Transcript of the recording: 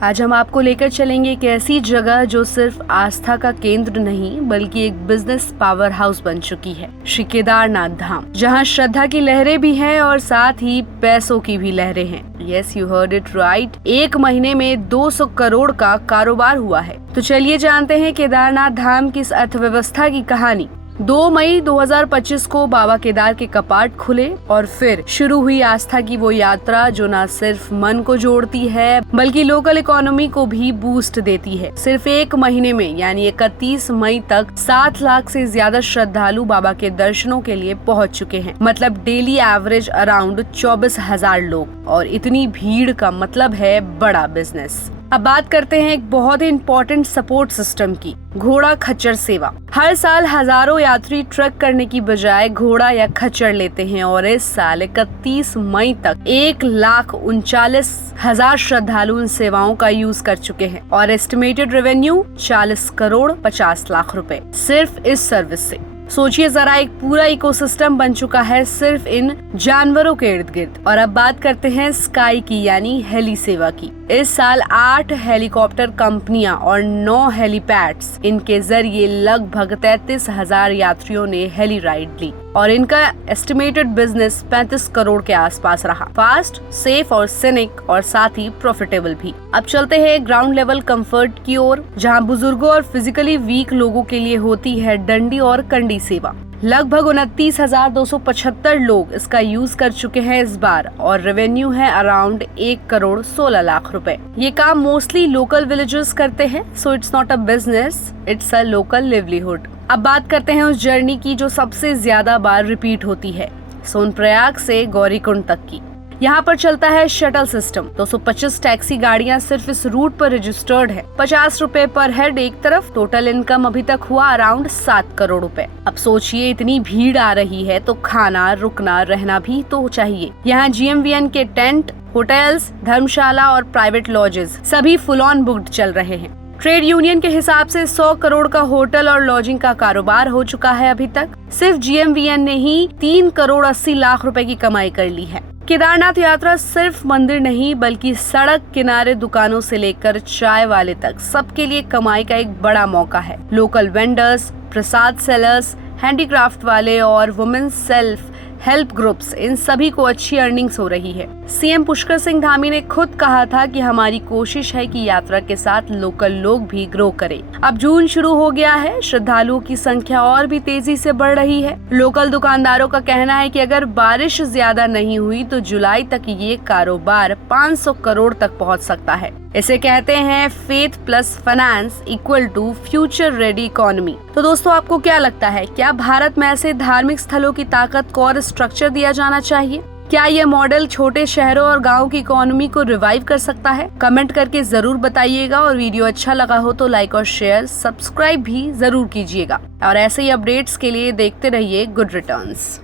आज हम आपको लेकर चलेंगे एक ऐसी जगह जो सिर्फ आस्था का केंद्र नहीं बल्कि एक बिजनेस पावर हाउस बन चुकी है, श्री केदारनाथ धाम, जहां श्रद्धा की लहरें भी हैं और साथ ही पैसों की भी लहरें हैं। Yes, you heard it right. एक महीने में 200 करोड़ का कारोबार हुआ है। तो चलिए जानते हैं केदारनाथ धाम की इस अर्थव्यवस्था की कहानी। 2 मई 2025 को बाबा केदार के कपाट खुले और फिर शुरू हुई आस्था की वो यात्रा जो न सिर्फ मन को जोड़ती है बल्कि लोकल इकोनॉमी को भी बूस्ट देती है। सिर्फ एक महीने में यानी 31 मई तक 7 लाख से ज्यादा श्रद्धालु बाबा के दर्शनों के लिए पहुंच चुके हैं। मतलब डेली एवरेज अराउंड 24,000 लोग, और इतनी भीड़ का मतलब है बड़ा बिजनेस। अब बात करते हैं एक बहुत ही इम्पोर्टेंट सपोर्ट सिस्टम की, घोड़ा खच्चर सेवा। हर साल हजारों यात्री ट्रक करने की बजाय घोड़ा या खच्चर लेते हैं और इस साल 31 मई तक 1,39,000 श्रद्धालु इन सेवाओं का यूज कर चुके हैं और एस्टिमेटेड रेवेन्यू 40 करोड़ 50 लाख रुपए सिर्फ इस सर्विस से। सोचिए जरा, एक पूरा इकोसिस्टम बन चुका है सिर्फ इन जानवरों के इर्द गिर्द। और अब बात करते हैं स्काई की यानी हेली सेवा की। इस साल 8 हेलीकॉप्टर कंपनियां और 9 हेलीपैड्स, इनके जरिए लगभग 33,000 यात्रियों ने हेली राइड ली और इनका एस्टिमेटेड बिजनेस 35 करोड़ के आसपास रहा। फास्ट, सेफ और सिनिक और साथ ही प्रॉफिटेबल भी। अब चलते हैं ग्राउंड लेवल कंफर्ट की ओर, जहां बुजुर्गों और फिजिकली वीक लोगों के लिए होती है डंडी और कंडी सेवा। लगभग 29,275 लोग इसका यूज कर चुके हैं इस बार और रेवेन्यू है अराउंड 1 करोड़ 16 लाख रुपए। ये काम मोस्टली लोकल विलेजर्स करते हैं, so it's not a business, it's a local livelihood. अब बात करते हैं उस जर्नी की जो सबसे ज्यादा बार रिपीट होती है, सोनप्रयाग से गौरीकुंड तक की। यहाँ पर चलता है शटल सिस्टम। 225 टैक्सी गाड़ियाँ सिर्फ इस रूट पर रजिस्टर्ड है। 50 रुपए पर हेड एक तरफ। टोटल इनकम अभी तक हुआ अराउंड 7 करोड़ रुपए। अब सोचिए, इतनी भीड़ आ रही है तो खाना, रुकना, रहना भी तो चाहिए। यहाँ GMVN के टेंट, होटल्स, धर्मशाला और प्राइवेट लॉजेस सभी फुल ऑन बुक्ड चल रहे हैं। ट्रेड यूनियन के हिसाब से 100 करोड़ का होटल और लॉजिंग का कारोबार हो चुका है अभी तक। सिर्फ GMVN ने ही 3 करोड़ 80 लाख रुपए की कमाई कर ली है। केदारनाथ यात्रा सिर्फ मंदिर नहीं बल्कि सड़क किनारे दुकानों से लेकर चाय वाले तक सबके लिए कमाई का एक बड़ा मौका है। लोकल वेंडर्स, प्रसाद सेलर्स, हैंडीक्राफ्ट वाले और वुमेन सेल्फ हेल्प ग्रुप्स, इन सभी को अच्छी अर्निंग्स हो रही है। CM पुष्कर सिंह धामी ने खुद कहा था कि हमारी कोशिश है कि यात्रा के साथ लोकल लोग भी ग्रो करें। अब जून शुरू हो गया है, श्रद्धालुओं की संख्या और भी तेजी से बढ़ रही है। लोकल दुकानदारों का कहना है कि अगर बारिश ज्यादा नहीं हुई तो जुलाई तक ये कारोबार 500 करोड़ तक पहुंच सकता है। इसे कहते हैं faith plus finance equal to future ready economy. तो दोस्तों, आपको क्या लगता है, क्या भारत में ऐसे धार्मिक स्थलों की ताकत को और स्ट्रक्चर दिया जाना चाहिए? क्या ये मॉडल छोटे शहरों और गांवों की इकोनॉमी को रिवाइव कर सकता है? कमेंट करके जरूर बताइएगा और वीडियो अच्छा लगा हो तो लाइक और शेयर, सब्सक्राइब भी जरूर कीजिएगा। और ऐसे ही अपडेट्स के लिए देखते रहिए गुड रिटर्न्स।